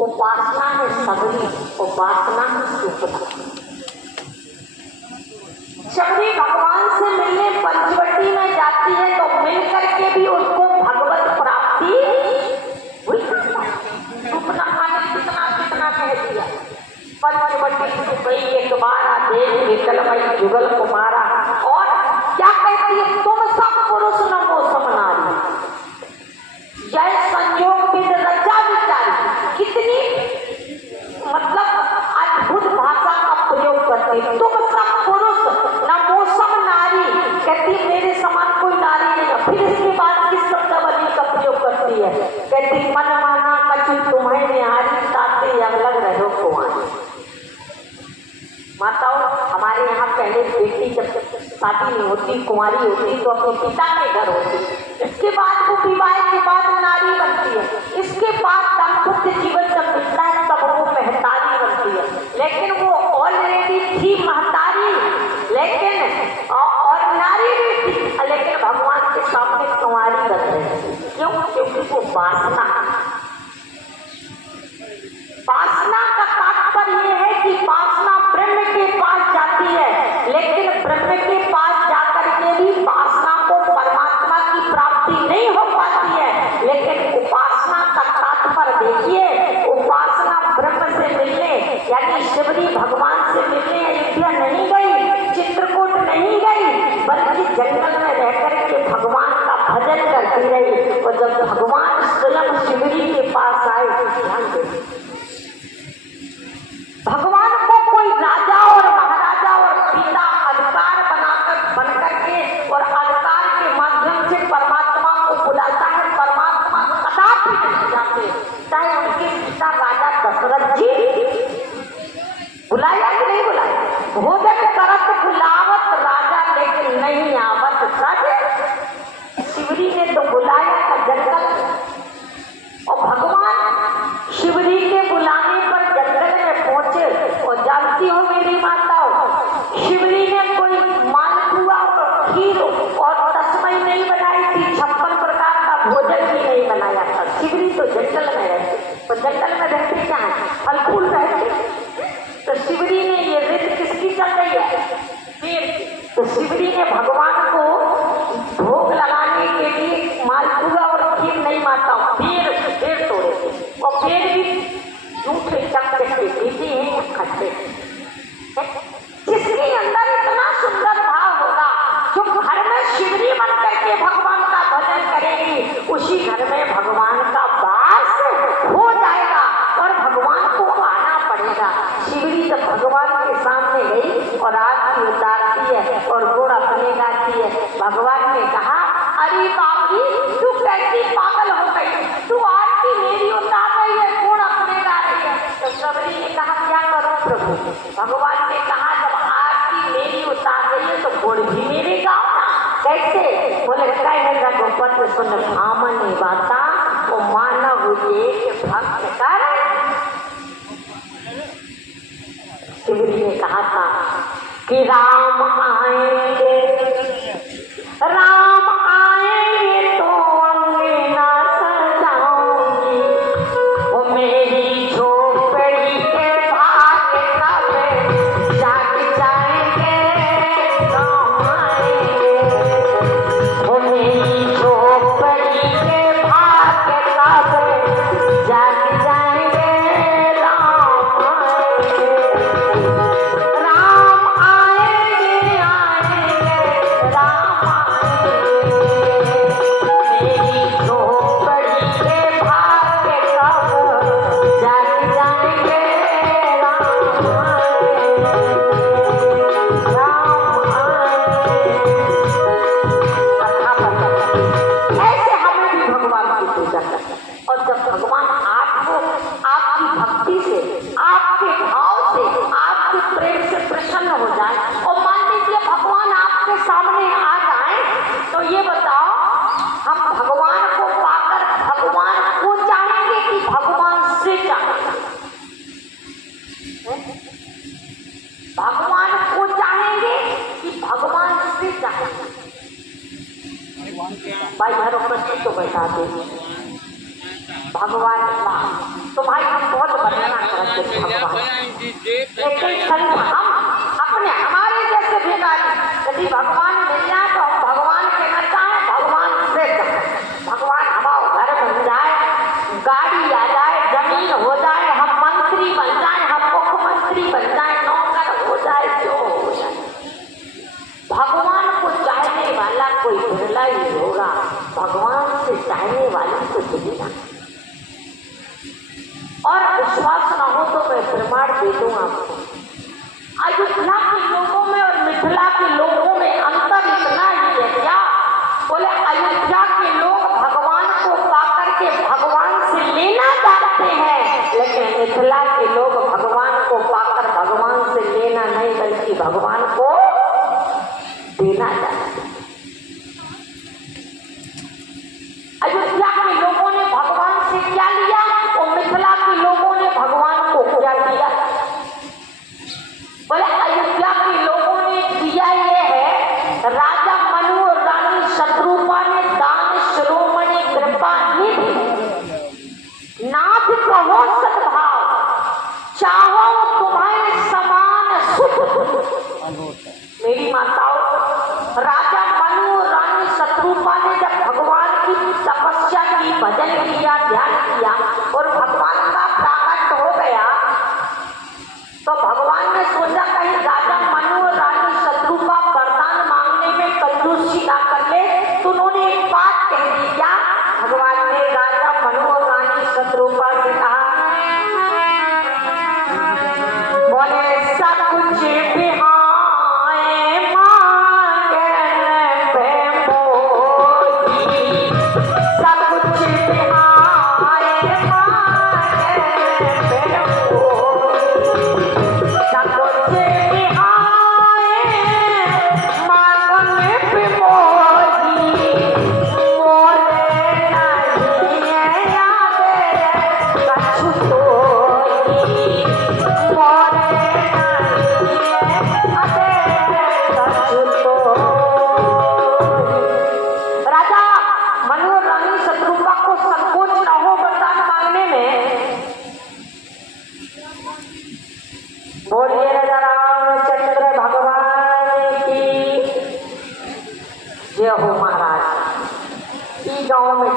उपासना है सबरी, उपासना है सुपना। शबरी भगवान से मिलने पंचवटी में जाती है तो मिल करके भी उसको भगवत प्राप्ति हुई। सुपना आने कितना कितना कह दिया। पंचवटी से गई एक बार देख निकल गई जुगल कुमारा, और क्या कहती है, तुम सब पुरुष नमो समनारी, जय संयोग विद रचा विचारी। कितनी मतलब अद्भुत भाषा का प्रयोग करती है। तुम सब पुरुष नमो समनारी, कहती मेरे समान कोई नारी नहीं है। फिर इसके बाद किस शब्दावली का प्रयोग करती है, कहती मन माना कछु तुम्हें निहारी, ताते अलग रहो कुंवारी। माताओं, हमारे यहाँ पहले बेटी जब शादी नहीं होती, कुंवारी होती, तो अपने पिता के घर होती। इसके बाद वो विवाह के बाद नारी बनती है। इसके बाद दाम्पत्य जीवन जब मिलता है तब वो महतारी बनती है। लेकिन वो ऑलरेडी थी महतारी, लेकिन और नारी भी थी, लेकिन भगवान के सामने कुंवारी बन रही। क्यों? क्योंकि वो वासना का तात्पर्य यह है कि वासना ब्रह्म के पास जाती है, लेकिन ब्रह्म के पास जाकर के भी वासना को परमात्मा की प्राप्ति नहीं हो पाती है। लेकिन उपासना का तात्पर्य देखिए, उपासना ब्रह्म से मिलने, यानी शिवरी भगवान से मिलने अयोध्या नहीं गई, चित्रकूट नहीं गई, बल्कि जंगल में रहकर के भगवान का भजन करती रही। और जब भगवान स्वयं शिवरी के पास आए, ध्यान दें, भगवान को कोई राजा और महाराजा और पिता अधिकार बनकर के और अधिकार के माध्यम से परमात्मा को बुलाता है। परमात्मा कदापि नहीं जाते, चाहे उनके पिता राजा दशरथ जी बुलाया कि नहीं बुलाया, भोजन करत बुलावत राजा लेकिन नहीं आवत सज। शिवरी ने तो बुलाया था जंगल, और भगवान शिवरी के बुलाने पर जंगल में पहुंचे। और जानती हो मेरी माताओं, शिवरी ने कोई मालपुआ और खीर और तस्मई नहीं बनाई थी, 56 प्रकार का भोजन भी नहीं बनाया था। शिवरी तो जंगल में रहते, तो जंगल में रहते क्या है, फल फूल रहते। तो शिवरी ने ये रित किसकी चल रही है, तो शिवरी ने भगवान को भोग लगाने के लिए मालपुआ और खीर नहीं माता, पेड़ तोड़े थे, और पेड़ भी झूठे चक्के पीते हैं खट्टे। जिसके अंदर इतना सुंदर भाव होगा, जो घर में शिवरी बन करके भगवान का भजन करेगी, उसी घर में भगवान का वास हो जाएगा और भगवान को आना पड़ेगा। शिवरी जब भगवान के सामने गई और आरती उतारती है और गुण अपने गाती है, भगवान ने कहा, अरे बाबी तू कैसी पागल हो गई, तू आरती मेरी उतार रही है, गुण अपने गा रही है। तो शबरी ने कहा, क्या करूं प्रभु? भगवान ने कहा, जब आरती मेरी उतार रही है तो गुण भी मेरे गाओ ना। कैसे? बोले, कह रघुपति सुन भामनी बाता, वो मानव एक भक्त कर। शिवरी ने कहा था कि राम आएंगे, राम आएंगे तो अंगना सजाऊंगी, वो मेरी झोपड़ी के भाग कब जाग जाएंगे, राम आएंगे, वो मेरी झोपड़ी के भाग कब जाग जाएंगे, राम आएंगे, राम आएंगे, आएंगे, राम आएंगे, मेरी झोपड़ी के भाग कब जाग जाएंगे, राम आएंगे, राम आएंगे। कथा बता, ऐसे हमें भी भगवान की पूजा करना। और जब भगवान आपको आपकी भक्ति से, आपके भाव से, आपके प्रेम से प्रसन्न हो जाए, और मान लीजिए भगवान आपके सामने आ जाए, तो ये बताओ, हम भगवान को पाकर भगवान को चाहेंगे कि भगवान से चाहेंगे? भगवान को चाहेंगे कि भगवान से चाहेंगे? भाई हर प्रश्न तो बता दे। भगवान तुम्हारी हम बहुत वर्णना करते भगवान, लेकिन संत हम अपने हमारे जैसे भिखारी यदि भगवान मिल जाए तो हम भगवान के न चाहें, भगवान से चाहें। भगवान हमारा घर बन जाए, गाड़ी आ जाए, जमीन हो जाए, हम मंत्री बन जाए, हम मुख्यमंत्री बन जाए, नौकर हो जाए, जो हो जाए, भगवान को चाहने वाला कोई बिरला ही होगा। भगवान से चाहने वाले को मिलेगा। और विश्वास न हो तो मैं प्रमाण दे दूं आपको। अयोध्या के लोगों में और मिथिला के लोगों में अंतर इतना ही है क्या? बोले अयोध्या के लोग भगवान को पाकर के भगवान से लेना चाहते हैं, लेकिन मिथिला के लोग भगवान को पाकर भगवान से लेना नहीं बल्कि भगवान को देना चाहते हैं। अयोध्या के लोगों ने भगवान से क्या लिया और मिथिला के लोगों ने भगवान को क्या दिया? बोले अयोध्या के लोगों ने दिया ये है, राजा मनु और रानी शत्रुपा ने दान शिरोमणि कृपा निधि नाथ कहो सद्भाव, चाहो तुम्हारे समान सुख। मेरी माताओं, राजा मनु और रानी शत्रुपा ने जब भगवान की तपस्या की, भजन किया, ध्यान किया और भगवान का प्राकट हो गया, तो भगवान ने सोचा कहीं राजा मनु और रानी शत्रुपा वरदान मांगने में कंजूसी ना कर ले, तो उन्होंने एक बात कह दी। क्या? भगवान ने राजा मनु और रानी शत्रुपा से कहा, बोले सब कुछ गांव में